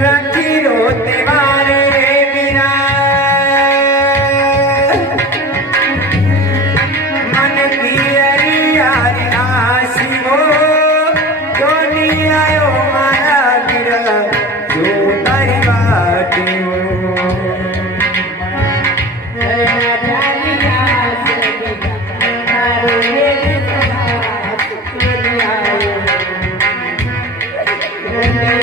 रखी रोते वारे मेरा मन की अरियारी आशी हो जोनी आयो मारा गिरा जो तारी बाटी हो Yeah.